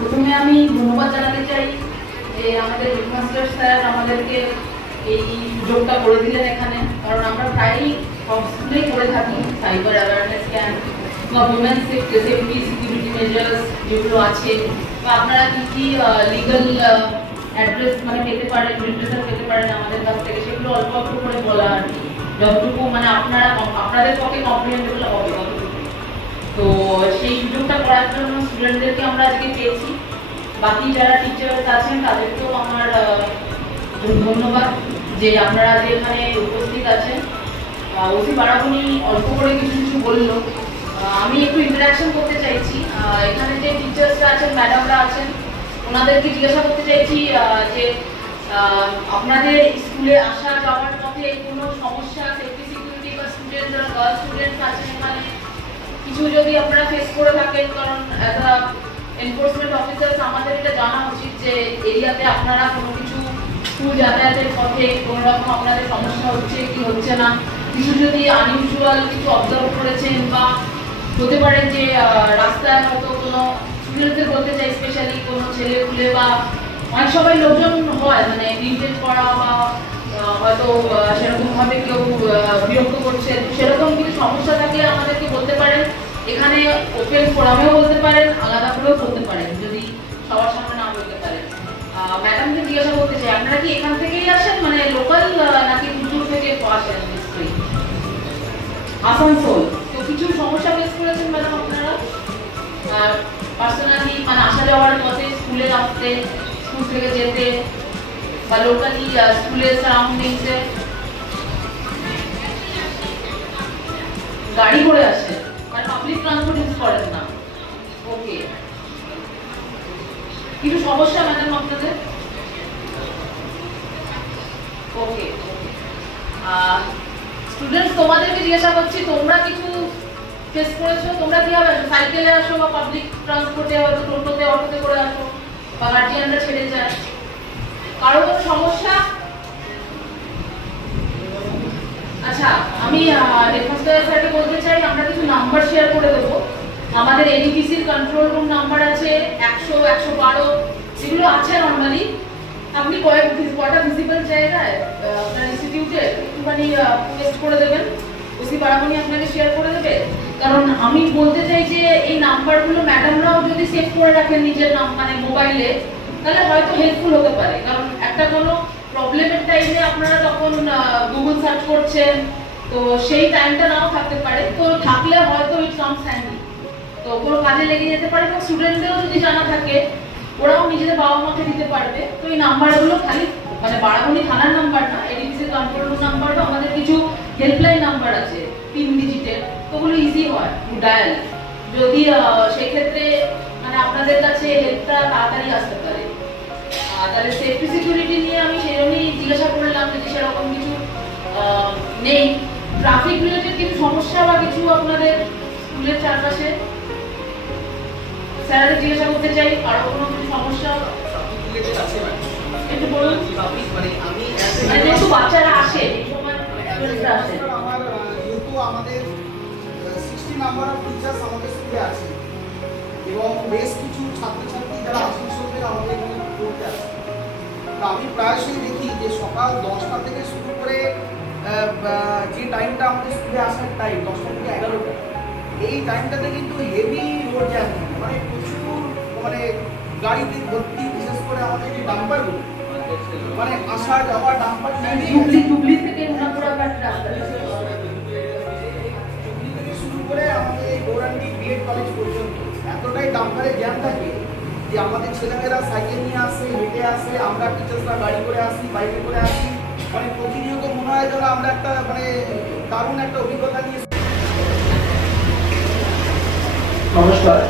প্রথমে আমি ধন্যবাদ জানাতে চাই যে আমাদের হেডমাস্টার স্যার আমাদেরকে এই সুযোগটা করে দিলেন এখানে, কারণ আমরা প্রায়ই সব স্কুলেই করে থাকি সাইবার অ্যাওয়ারনেস ক্যাম্প বা উইমেন্স সেফটি সিকিউরিটি মেজার্স যেগুলো আছে, বা আপনারা কী কী লিগাল অ্যাড্রেস মানে পেতে পারেন, রিপ্রেজেন্ট পেতে পারেন আমাদের কাছ থেকে, সেগুলো অল্প অল্প করে বলা আর কি, যতটুকু মানে আপনাদের পক্ষে কম্প্রিহেন্সিবল হবে ততটুকু। তো সেই সুযোগটা করার জন্য স্টুডেন্টদেরকে আমরা আজকে পেয়েছি। বাকি যারা টিচার্স আছেন তাদেরকেও আমার ধন্যবাদ যে আপনারা যে এখানে উপস্থিত আছেন। ওসি বারাবণী অল্প করে কিছু কিছু বললো, আমি একটু ইন্টারাকশন করতে চাইছি। এখানে যে টিচার্সরা আছেন, ম্যাডামরা আছেন, ওনাদেরকে জিজ্ঞাসা করতে চাইছি যে আপনাদের স্কুলে আসা যাওয়ার পথে কোনো সমস্যা, সেফটি সিকিউরিটি বা স্টুডেন্ট যারা গার্লস স্টুডেন্টস আছেন এখানে কিছু যদি আপনারা ফেস করে থাকেন, কারণ অ্যাজ আ এনফোর্সমেন্ট অফিসার্স আমাদের এটা জানা উচিত যে এরিয়াতে আপনারা কোনো কিছু স্কুল যাতায়াতের পথে কোনো রকম আপনাদের সমস্যা হচ্ছে কি হচ্ছে না, কিছু যদি আনইউজুয়াল কিছু অবজার্ভ করেছেন, বা হতে পারে যে রাস্তায় হয়তো কোনো স্টুডেন্টদের বলতে চাই স্পেশালি কোনো ছেলে পুলে বা অনেক সবাই লোকজন হয় মানে ইন্টেজ করা বা হয়তো সেরকমভাবে কেউ বিরক্ত করছে, সেরকম কিছু সমস্যা থাকলে আমাদেরকে বলতে পারেন। এখানে ওপেন ফোরামেও বলতে পারেন, আলাদা করেও বলতে পারেন যদি সবার সামনে না বলতে পারেন। ম্যাডামকে জিজ্ঞাসা করতে চাই, আপনারা কি এখান থেকেই আসেন, মানে লোকাল নাকি দূর থেকে আসেন? নিশ্চয়ই আসানসোল। তো কিছু সমস্যা ফেস করেছেন ম্যাডাম আপনারা পার্সোনালি, মানে আসা যাওয়ার পথে, স্কুলে আসতে, স্কুল থেকে যেতে, বা লোকালি স্কুলের সারাউন্ডিংসে গাড়ি করে আসে, মানে পাবলিক ট্রান্সপোর্ট ইউজ করেন না? ওকে, কিছু সমস্যা ম্যাডাম আপনাদের? ওকে, স্টুডেন্টস তোমাদেরকে জিজ্ঞাসা করছি, তোমরা কিছু ফেস করেছো? তোমরা কিভাবে আসো? সাইকেলে আসো বা পাবলিক ট্রান্সপোর্টে, হয়তো টোটোতে অটোতে করে আসো, বা গার্জিয়ানরা ছেড়ে যায়? কারো কোনো সমস্যা? আচ্ছা, আমি হেডমাস্টার স্যারকে বলতে চাই আমরা কিছু নাম্বার শেয়ার করে দেবো। আমাদের এডিপিসির কন্ট্রোল রুম নাম্বার আছে 100, 112, যেগুলো আছে নর্মালি। আপনি কটা ভিজিবল জায়গায় আপনার ইনস্টিটিউটে একটুখানি পোস্ট করে দেবেন, ওসি বারাবণী আপনাকে শেয়ার করে দেবে। কারণ আমি বলতে চাই যে এই নাম্বারগুলো ম্যাডামরাও যদি সেভ করে রাখেন নিজের নাম মানে মোবাইলে, তাহলে হয়তো হেল্পফুল হতে পারে। কারণ একটা কোনো প্রবলেমের টাইমে আপনারা তখন গুগল সার্চ করছেন, তো সেই টাইমটা নাও থাকতে পারে, তো থাকলে হয়তো ইট কামস হ্যান্ডি, তো কোনো কাজে লেগে যেতে পারে। এবং স্টুডেন্টদেরও যদি জানা থাকে, ওরাও নিজেদের বাবা মাকে দিতে পারবে। তো এই নাম্বারগুলো খালি মানে বারাবণী থানার নাম্বার না, এডিপিসি কন্ট্রোল রুম নাম্বারও আমাদের কিছু হেল্পলাইন নাম্বার আছে 3 ডিজিটের, তো ওগুলো ইজি হয় টু ডায়াল, যদি সেক্ষেত্রে মানে আপনাদের কাছে হেল্পটা তাড়াতাড়ি আসতে পারে। তাহলে সেফটি সিকিউরিটি নিয়ে আমি সেরকমই জিজ্ঞাসা করলাম, যদি সেরকম কিছু নেই। ট্রাফিক রিলেটেড কিছু সমস্যা বা কিছু আপনাদের স্কুলের চারপাশে স্যারদের জিজ্ঞাসা করতে চাই, আরো কোনো কিছু সমস্যা একটু বলুন। মানে যেহেতু বাচ্চারা আসে এই সময় আসে, যেহেতু আমাদের 60 নাম্বার অফ টিচার্স আমাদের স্কুলে আছে এবং বেশ কিছু ছাত্রছাত্রী যারা আসানসোল থেকে আমাদের এখানে পড়তে আসে, তো আমি প্রায়শই দেখি যে সকাল 10টা থেকে শুরু করে যে টাইমটা আমাদের স্কুলে আসার টাইম 10টা থেকে 11টা, এই টাইমটাতে কিন্তু হেভি রোড জ্যাম, মানে প্রচুর মানে গাড়িতে ভর্তি, বিশেষ করে আমাদের যে ডাম্পারগুলো মানে আসা যাওয়া ডাম্পার হুগলি থেকে উনাপুরাঘাট রাস্তা থেকে শুরু করে আমাদের এই গৌরাঙ্গি বিএড কলেজ পর্যন্ত এতটাই ডাম্পারে জ্যাম থাকে যে আমাদের ছেলেমেয়েরা সাইকেল নিয়ে আসে, হেঁটে আসে, আমরা টিচার্সরা গাড়ি করে আসি, বাইকে করে আসি, মানে প্রতিনিয়ত মনে হয় যেন আমরা একটা মানে দারুণ একটা অভিজ্ঞতা নিয়ে। নমস্কার,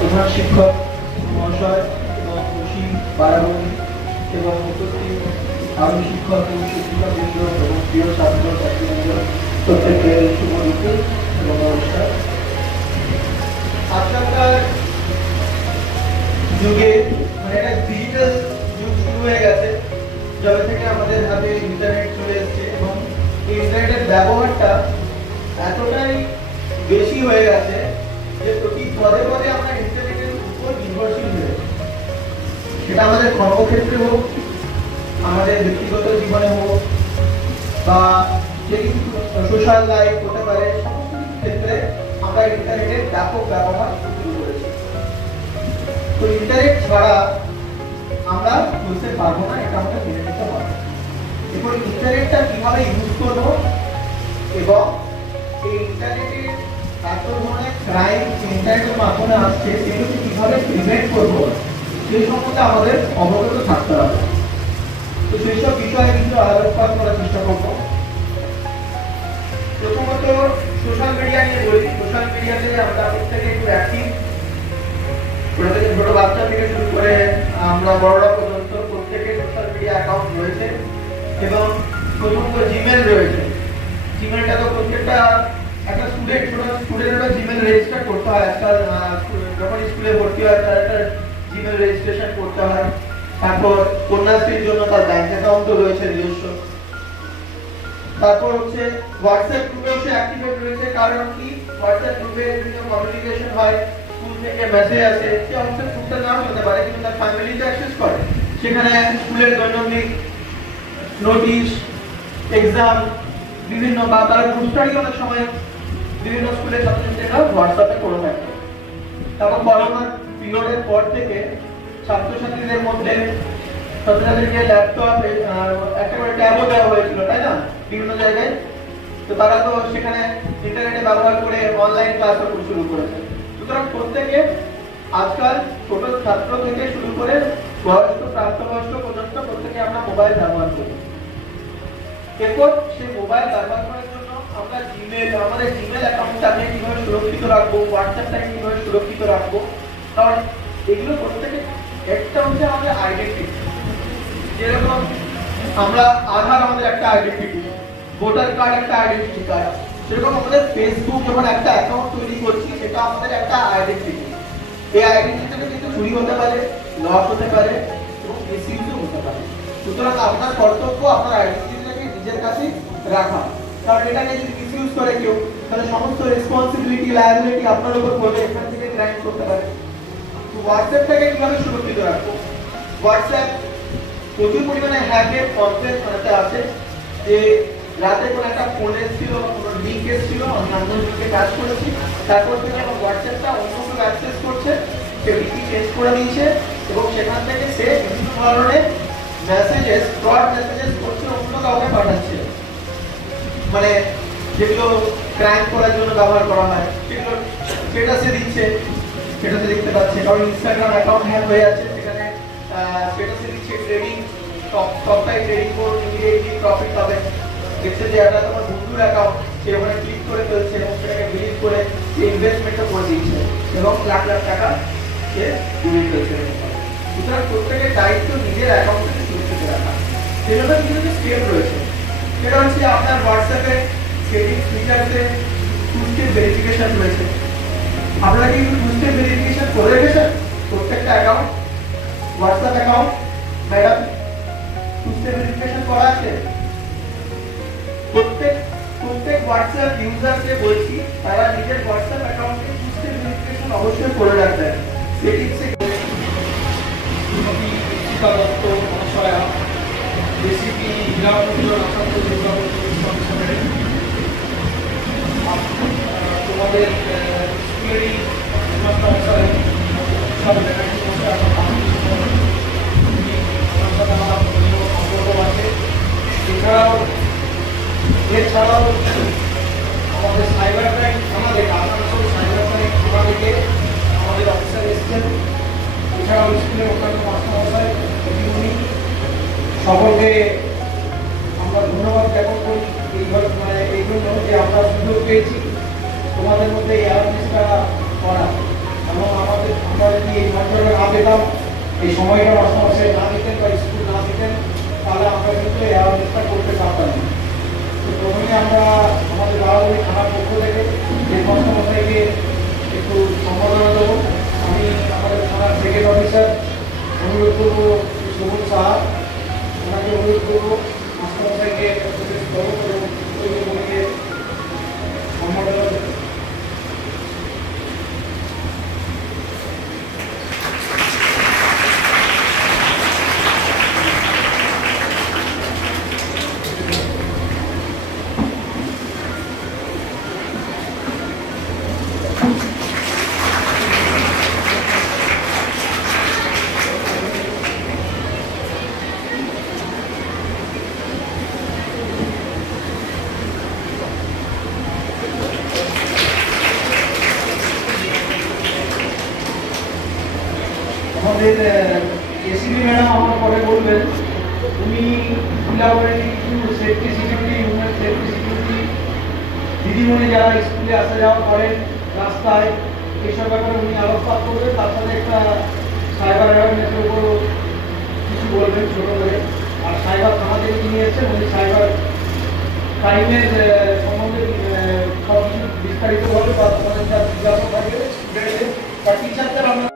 প্রধান শিক্ষক মহাশয় এবং ওসি বারাবণী এবং উপস্থিত আরো শিক্ষক এবং শিক্ষিকাবৃন্দ এবং প্রিয় ছাত্র ছাত্রীবৃন্দ, প্রত্যেকের শুভ দুপুর এবং নমস্কার। আজকালকার যুগে মানে একটা ডিজিটাল যুগ শুরু হয়ে গেছে, যবে থেকে আমাদের হাতে ইন্টারনেট চলে ব্যবহারটা এতটাই বেশি হয়ে গেছে যে প্রতি পদে পদে আমরা ইন্টারনেটের উপর নির্ভরশীল হয়ে যাচ্ছি। সেটা আমাদের কর্মক্ষেত্রে হোক, আমাদের ব্যক্তিগত জীবনে হোক, বা যে সোশ্যাল লাইফ হতে পারে, সমস্ত কিছু ক্ষেত্রে আমরা ইন্টারনেটের ব্যাপক ব্যবহার শুরু করেছি। তো ইন্টারনেট ছাড়া আমরা বুঝতে পারবো না, এটা আমাদের মেনে নিতে হবে। এরপর ইন্টারনেটটা কিভাবে ইউজ করবো এবং এই ইন্টারনেটের এত ধরনের ক্রাইম ইন্টারনেটের মাধ্যমে আসছে সেগুলোকে কিভাবে প্রিভেন্ট করবো সেই সম্বন্ধে আমাদের অবগত থাকতে হবে। তো সেই সব বিষয়ে কিছু আলোকপাত করার চেষ্টা করবো। প্রথমত সোশ্যাল মিডিয়া নিয়ে বলি। সোশ্যাল মিডিয়াতে আমরা প্রত্যেকে একটু অ্যাক্টিভ, ছোট বাচ্চা থেকে শুরু করে আমরা বড়রা পর্যন্ত প্রত্যেকের সোশ্যাল মিডিয়া অ্যাকাউন্ট রয়েছে এবং প্রথমত জিমেল রয়েছে। জিমেলটা তো প্রত্যেকটা একটা স্টুডেন্টরা জিমেল রেজিস্টার করতে হয়। আজকাল যখন স্কুলে ভর্তি হয় তার একটা জিমেল রেজিস্ট্রেশন করতে হয়। তারপর কন্যাশ্রীর জন্য তার ব্যাংক অ্যাকাউন্টও রয়েছে নিজস্ব। তারপর হচ্ছে হোয়াটসঅ্যাপ গ্রুপে সে অ্যাক্টিভেট রয়েছে। কারণ কি, হোয়াটসঅ্যাপ গ্রুপে বিভিন্ন কমিউনিকেশন হয়, স্কুল থেকে মেসেজ আসে, সে হোয়াটসঅ্যাপ গ্রুপটা নাও হতে পারে কিন্তু তার ফ্যামিলিতে অ্যাক্সেস করে। সেখানে স্কুলের দৈনন্দিন নোটিশ, এক্সাম, বিভিন্ন বা তার গ্রুপ স্টাডি অনেক সময় বিভিন্ন স্কুলের ছাত্রছাত্রীরা হোয়াটসঅ্যাপে করে থাকে। তারপর করোনার পিরিয়ডের পর থেকে ছাত্রছাত্রীদের মধ্যে ছাত্রছাত্রীকে ল্যাপটপ একেবারে ট্যাবও দেওয়া হয়েছিল, তাই না, বিভিন্ন জায়গায়। তো তারা তো সেখানে ইন্টারনেটে ব্যবহার করে অনলাইন ক্লাসও শুরু করেছে। সুতরাং প্রত্যেকে আজকাল ছোট ছাত্র থেকে শুরু করে বয়স্ক প্রাপ্তবয়স্ক পর্যন্ত প্রত্যেকে আমরা মোবাইল ব্যবহার করি। এরপর সেই মোবাইল ব্যবহার করার জন্য আমরা আমাদের জিমেল অ্যাকাউন্টটাকে কিভাবে সুরক্ষিত রাখবো, হোয়াটসঅ্যাপটাকে কিভাবে সুরক্ষিত রাখবো, কারণ এগুলো প্রত্যেকে একটা হচ্ছে আমাদের আইডেন্টিটি। যেরকম আমরা আধার আমাদের একটা আইডেন্টিটি, ভোটার কার্ড একটা আইডেন্টিটি কার্ড, সেরকম আমাদের ফেসবুক যখন একটা অ্যাকাউন্ট তৈরি করছি সেটা আমাদের একটা আইডেন্টিটি। এই আইডেন্টিটিটা কিন্তু চুরি হতে পারে, লস হতে পারে এবং মিসইউজও হতে পারে। সুতরাং আপনার কর্তব্য আপনার আইডেন্টিটিটাকে নিজের কাছে রাখা, কারণ এটাকে যদি মিসইউজ করে কেউ তাহলে সমস্ত রেসপন্সিবিলিটি, লায়াবিলিটি আপনার উপর পড়বে, এখান থেকে ক্রাইম করতে পারে। তো হোয়াটসঅ্যাপটাকে কিভাবে সুরক্ষিত রাখবো? হোয়াটসঅ্যাপ প্রচুর পরিমাণে হ্যাকের কমপ্লেন আছে যে রাতে কোনো একটা ফোন এসেছিল, কোনো লিঙ্ক এসেছিল, আমি অন্য লিঙ্কে কাজ করেছি, তারপর থেকে আমার হোয়াটসঅ্যাপটা অন্য কেউ অ্যাক্সেস করছে, সে ডিপি চেঞ্জ করে দিয়েছে এবং সেখান থেকে সে বিভিন্ন ধরনের মেসেজেস, ফ্রড মেসেজেস করছে, অন্য কাউকে পাঠাচ্ছে, মানে যেগুলো ক্রাইম করার জন্য ব্যবহার করা হয় সেগুলো স্ট্যাটাসে দিচ্ছে, স্ট্যাটাসে দেখতে পাচ্ছে। কারণ ইনস্টাগ্রাম অ্যাকাউন্ট হ্যাক হয়ে যাচ্ছে, সেখানে স্ট্যাটাসে দিচ্ছে ট্রেডিং, সবটাই ট্রেডিং করুন, ইমিডিয়েটলি প্রফিট পাবে। দেখছে যে এটা তোমার বন্ধুর অ্যাকাউন্ট, সে ওখানে ক্লিক করে ফেলছে এবং সেটাকে ডিলিট করে সে ইনভেস্টমেন্টটা করে দিচ্ছে এবং লাখ লাখ টাকা সে ডুবিয়ে ফেলছে। সুতরাং প্রত্যেকের দায়িত্ব নিজের অ্যাকাউন্টকে সুরক্ষিত রাখা। সেজন্য কিছু কিছু স্টেপ রয়েছে। সেটা হচ্ছে আপনার হোয়াটসঅ্যাপে সেটিংস ফিচার্সে টু স্টেপ ভেরিফিকেশন রয়েছে। আপনারা কি টু স্টেপ ভেরিফিকেশন করে রেখেছেন প্রত্যেকটা account? WhatsApp account madam two step verification করা আছে? প্রত্যেক হোয়াটসঅ্যাপ ইউজারকে বলছি তারা নিজের হোয়াটসঅ্যাপ অ্যাকাউন্টে টু স্টেপ ভেরিফিকেশন অবশ্যই করে রাখবেন। সেটিংসে দত্ত মহাশয়া, রেসিপি তোমাদের স্কুলেরই মহাশয় সব এছাড়াও আমাদের সাইবার ক্রাইম আমাদের আসানসোল সাইবার ক্রাইম থানা থেকে আমাদের অফিসার এসেছেন। এছাড়াও স্কুলের অন্যান্য মাস্টারমশাই উনি সকলকে আমরা ধন্যবাদ জ্ঞাপন করি এইভাবে, মানে এই জন্য যে আমরা সুযোগ পেয়েছি তোমাদের মধ্যে এই অ্যাওয়ারনেসটা করা, এবং আমরা যদি এই মঞ্চটা না পেতাম, এই সময়টা মাস্টারমশাই না দিতেন বা স্কুল না দিতেন, তাহলে আমরা কিন্তু এই অ্যাওয়ারনেসটা করতে পারতাম না। তো প্রথমে আমরা আমাদের বাড়াবাড়ি থানার পক্ষ থেকে এই মাস্টারমশাইকে একটু সম্বোধনা দেবো। আমি আমাদের থানার সেকেন্ড অফিসার অনুরোধ করবো সুমন সাহা, ওনাকে অনুরোধ করবো মাস্টারমশাইকে মহিলাবরণী কিছু safety security, women safety security, দিদিমণি যারা স্কুলে আসা যাওয়া করেন রাস্তায়, এইসব ব্যাপারে উনি আলোকপাত করবেন। তার সাথে একটা সাইবার অ্যাওয়ারনেসের উপর কিছু বলবেন ছোট করে। আর সাইবার থানা থেকে তিনি এসেছেন, উনি সাইবার ক্রাইমের সম্বন্ধে সব কিছু বিস্তারিতভাবে বা তোমাদের যা জিজ্ঞাসা থাকবে স্টুডেন্টদের বা টিচারদের আমরা